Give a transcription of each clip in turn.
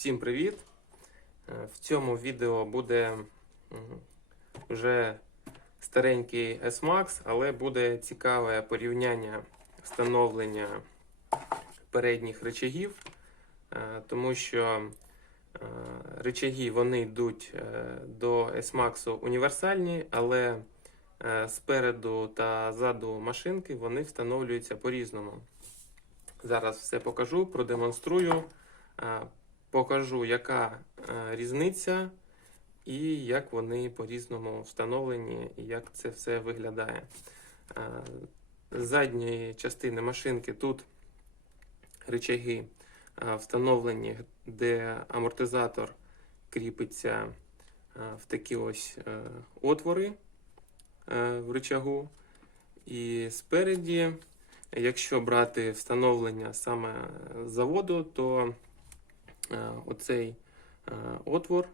Всім привіт! Е, В цьому відео буде вже старенький S-Max, але буде цікаве порівняння встановлення передніх речагів, е, тому що е, речаги вони йдуть до S-Max універсальні, але спереду та ззаду машинки вони встановлюються по-різному. Зараз все покажу, продемонструю. Е, Покажу, яка е, різниця і як вони по-різному встановлені, і як це все виглядає. Е, З задньої частини машинки тут рычаги е, встановлені, де амортизатор кріпиться е, в такі ось е, отвори е, в рычагу. І спереді, якщо брати встановлення саме заводу, то е, оцей е, отвор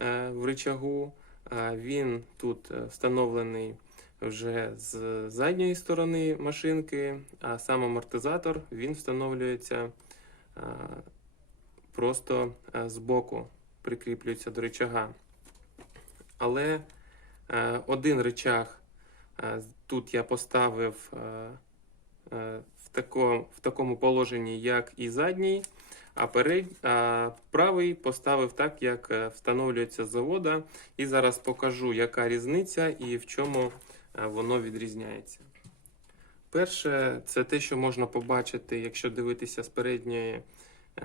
е, в рычагу, е, він тут е, встановлений вже з задньої сторони машинки, а сам амортизатор він встановлюється е, просто е, збоку, прикріплюється до рычага. Але е, один рычаг е, тут я поставив е, е, в, тако, в такому положенні, як і задній. А, перед, а правий поставив так, як е, встановлюється завода. І зараз покажу, яка різниця і в чому е, воно відрізняється. Перше, це те, що можна побачити, якщо дивитися з передньої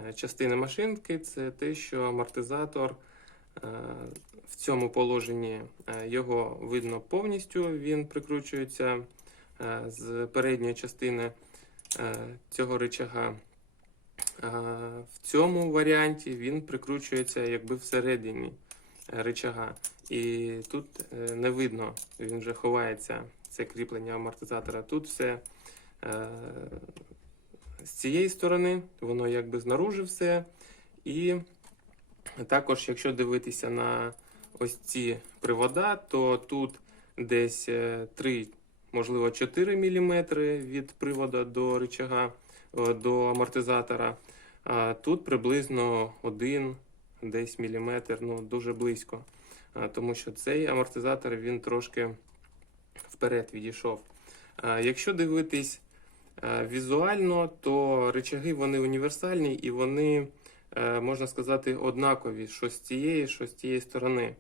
е, частини машинки, це те, що амортизатор в цьому положенні його видно повністю, він прикручується з передньої частини цього рычага. В цьому варіанті він прикручується якби всередині е, рычага. І тут е, не видно, він вже ховається, це кріплення амортизатора. Тут все е, з цієї сторони, воно якби знаружи все. І також, якщо дивитися на ось ці привода, то тут десь е, 3, можливо 4 мм від привода до рычага, о, до амортизатора. А тут приблизно 1 десь міліметр, ну дуже близько. Тому що цей амортизатор він трошки вперед відійшов. Якщо дивитись візуально, то рычаги вони універсальні і вони, е, можна сказати, однакові, що з цієї, що з тієї сторони.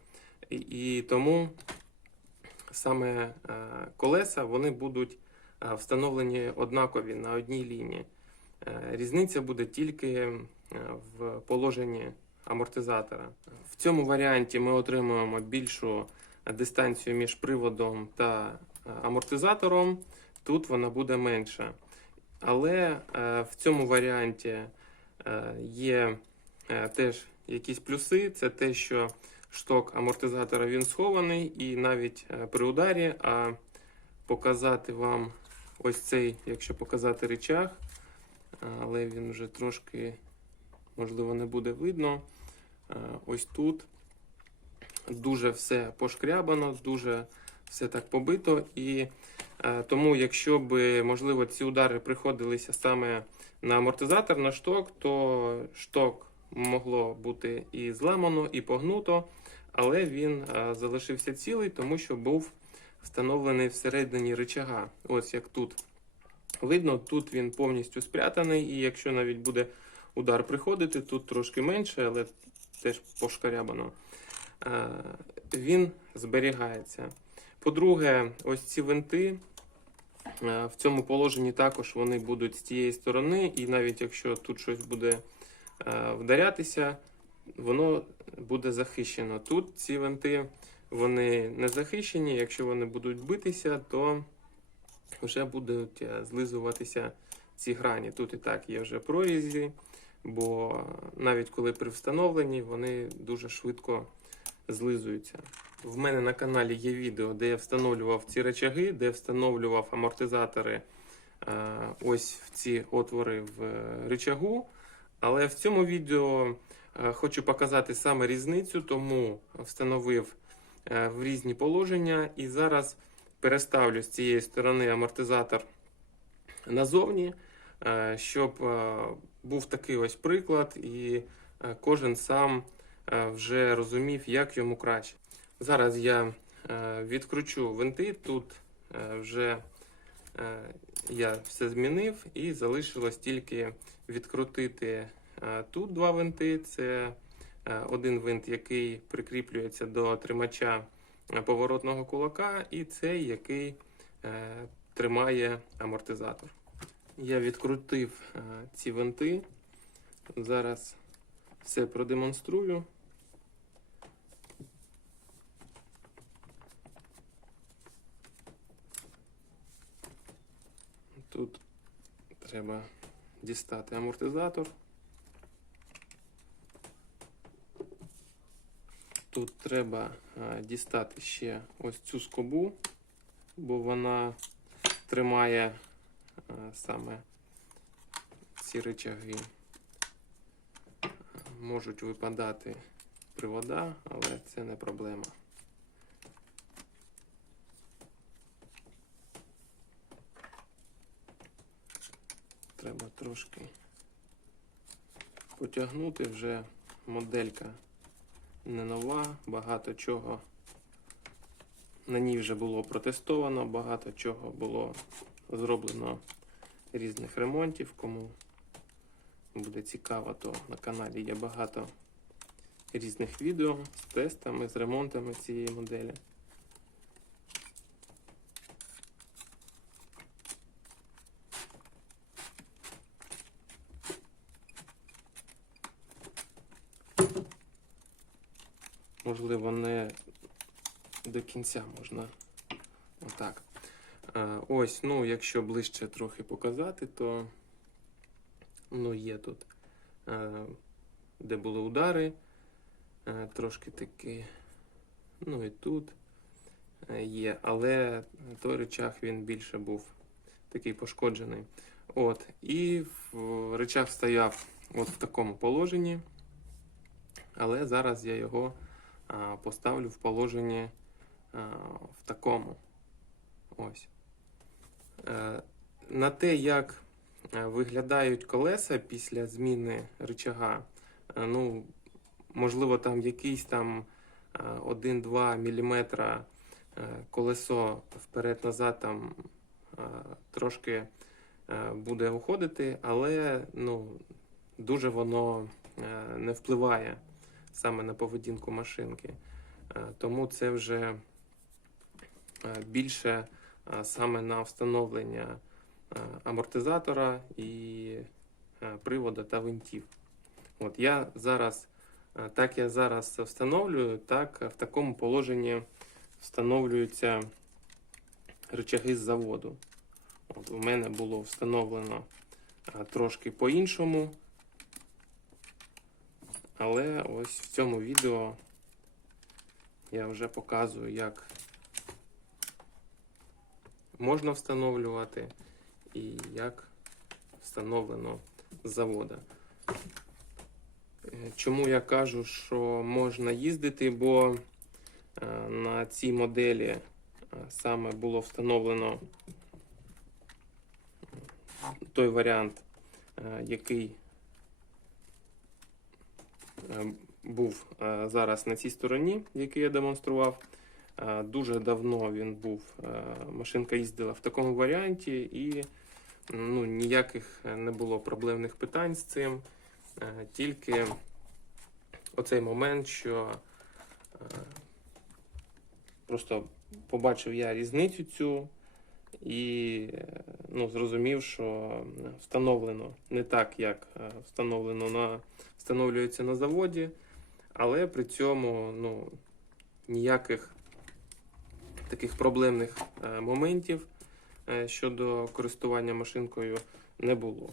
І, тому саме е, колеса вони будуть е, встановлені однакові на одній лінії. Е, Різниця буде тільки е, в положенні амортизатора. В цьому варіанті ми отримуємо більшу дистанцію між приводом та е, амортизатором. Тут вона буде менша. Але в цьому варіанті є теж якісь плюси. Це те, що шток амортизатора він схований, і навіть при ударі, а показати вам ось цей, якщо показати рычаг, але він вже трошки, можливо, не буде видно. Е, Ось тут дуже все пошкрябано, дуже все так побито. І е, тому, якщо б, можливо, ці удари приходилися саме на амортизатор, на шток, то шток могло бути і зламано, і погнуто, але він е, залишився цілий, тому що був встановлений всередині рычага. Ось як тут видно, тут він повністю спрятаний, і якщо навіть буде удар приходити, тут трошки менше, але теж пошкарябано, е, він зберігається. По-друге, ось ці винти. е, В цьому положенні також вони будуть з тієї сторони, і навіть якщо тут щось буде е, вдарятися, воно буде захищено. Тут ці винти вони не захищені. Якщо вони будуть битися, то вже будуть е, злизуватися ці грані. Тут і так є вже прорізі, бо навіть коли при встановленні вони дуже швидко злизуються. В мене на каналі є відео, де я встановлював ці речаги, де встановлював амортизатори е, ось в ці отвори в е, речагу. Але в цьому відео хочу показати саме різницю, тому встановив в різні положення. І зараз переставлю з цієї сторони амортизатор назовні, е, щоб е, був такий ось приклад, і е, кожен сам вже розумів, як йому краще. Зараз я відкручу винти. Тут вже я все змінив і залишилось тільки відкрутити тут два винти. Це один винт, який прикріплюється до тримача поворотного кулака, і цей, який е, тримає амортизатор. Я відкрутив е, ці винти. Зараз все продемонструю. Тут треба дістати амортизатор. Тут треба е, дістати ще ось цю скобу, бо вона тримає е, саме ці рычаги. Можуть випадати привода, але це не проблема. Треба трошки потягнути вже моделька не нова, багато чого на ній вже було протестовано, багато чого було зроблено різних ремонтів. Кому буде цікаво, то на каналі є багато різних відео з тестами, з ремонтами цієї моделі. Можливо, не до кінця можна отак. Е, Ось, ну, якщо ближче трохи показати, то ну, є тут, е, де були удари, е, трошки такі, ну і тут є, але той речах він більше був такий пошкоджений. От, і в речах стояв от в такому положенні, але зараз я його поставлю в положенні а, в такому. Ось. Е, На те, як е, виглядають колеса після зміни рычага, е, ну, можливо, там якийсь там е, 1-2 мм е, колесо вперед-назад там е, трошки е, буде уходити, але ну, дуже воно е, не впливає саме на поведінку машинки. Е, Тому це вже е, більше е, саме на встановлення е, амортизатора і е, привода та винтів. От я зараз, е, так я зараз встановлюю, так в такому положенні встановлюються рычаги з заводу. От у мене було встановлено е, трошки по-іншому. Але ось в цьому відео я вже показую, як можна встановлювати і як встановлено з завода. Е, Чому я кажу, що можна їздити, бо е, на цій моделі е, саме було встановлено той варіант, який був зараз на цій стороні, який я демонстрував. Е, Дуже давно він був, е, машинка їздила в такому варіанті, і ну, ніяких не було проблемних питань з цим. Е, Тільки оцей момент, що е, просто побачив я різницю цю і е, ну, зрозумів, що встановлено не так, як е, встановлено на, встановлюється на заводі, але при цьому ну, ніяких таких проблемних е, моментів е, щодо користування машинкою не було.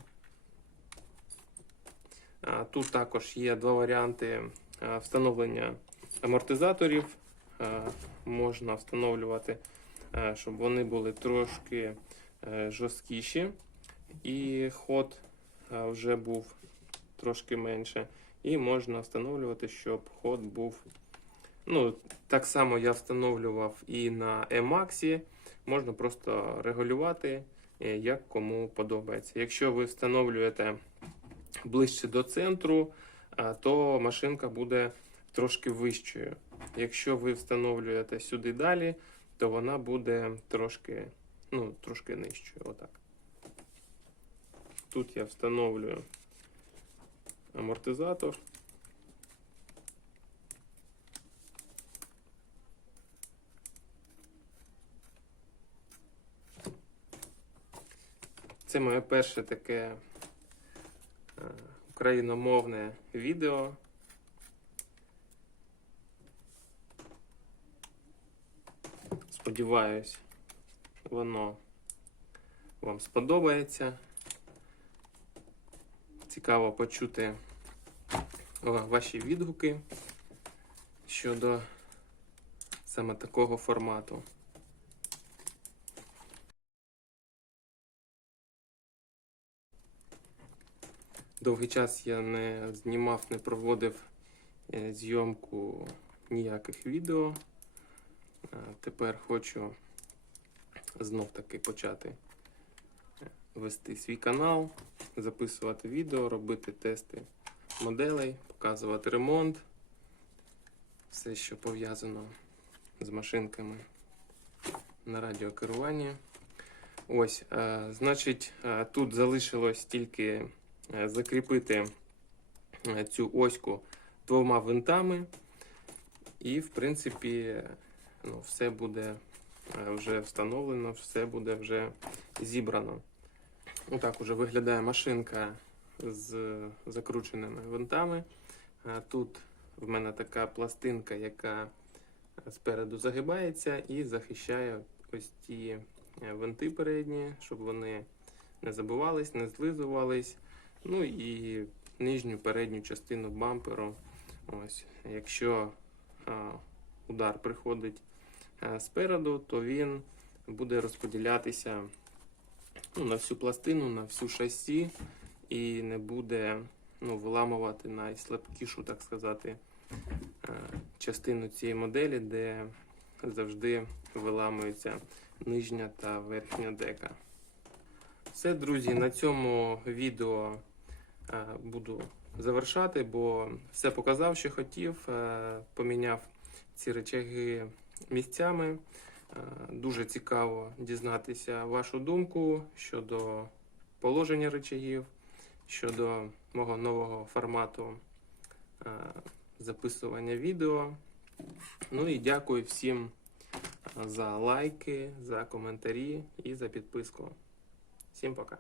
Тут також є два варіанти е, встановлення амортизаторів. Можна встановлювати, щоб вони були трошки жорсткіші, і ход вже був трошки менше. І можна встановлювати, щоб ход був. Ну, так само я встановлював і на Emax. Можна просто регулювати, е, як кому подобається. Якщо ви встановлюєте ближче до центру, то машинка буде трошки вищою. Якщо ви встановлюєте сюди далі, то вона буде трошки, ну, трошки нижчою. Отак. Тут я встановлюю амортизатор. Це моє перше таке е, україномовне відео. Сподіваюсь, воно вам сподобається. Цікаво почути ваші відгуки щодо саме такого формату. Довгий час я не знімав, не проводив е, зйомку ніяких відео. Е, Тепер хочу знов таки почати е, вести свій канал, записувати відео, робити тести моделей, показувати ремонт, все, що пов'язано з машинками на радіокеруванні. Ось, значить, тут залишилось тільки закріпити е, цю оську двома винтами, і, в принципі, ну, все буде е, вже встановлено, все буде вже зібрано. Отак уже виглядає машинка з закрученими винтами. Е, Тут в мене така пластинка, яка спереду загибається і захищає ось ті е, винти передні, щоб вони не забивались, не злизувались. Ну і нижню передню частину бамперу. Ось, якщо а, удар приходить а, спереду, то він буде розподілятися ну, на всю пластину, на всю шасі і не буде ну, виламувати найслабкішу, так сказати, е, частину цієї моделі, де завжди виламується нижня та верхня дека. Все, друзі, на цьому відео буду завершати, бо все показав, що хотів. е, Поміняв ці речаги місцями. Е, Дуже цікаво дізнатися вашу думку щодо положення речагів, щодо мого нового формату е, записування відео. Ну і дякую всім е, за лайки, за коментарі і за підписку. Всім пока!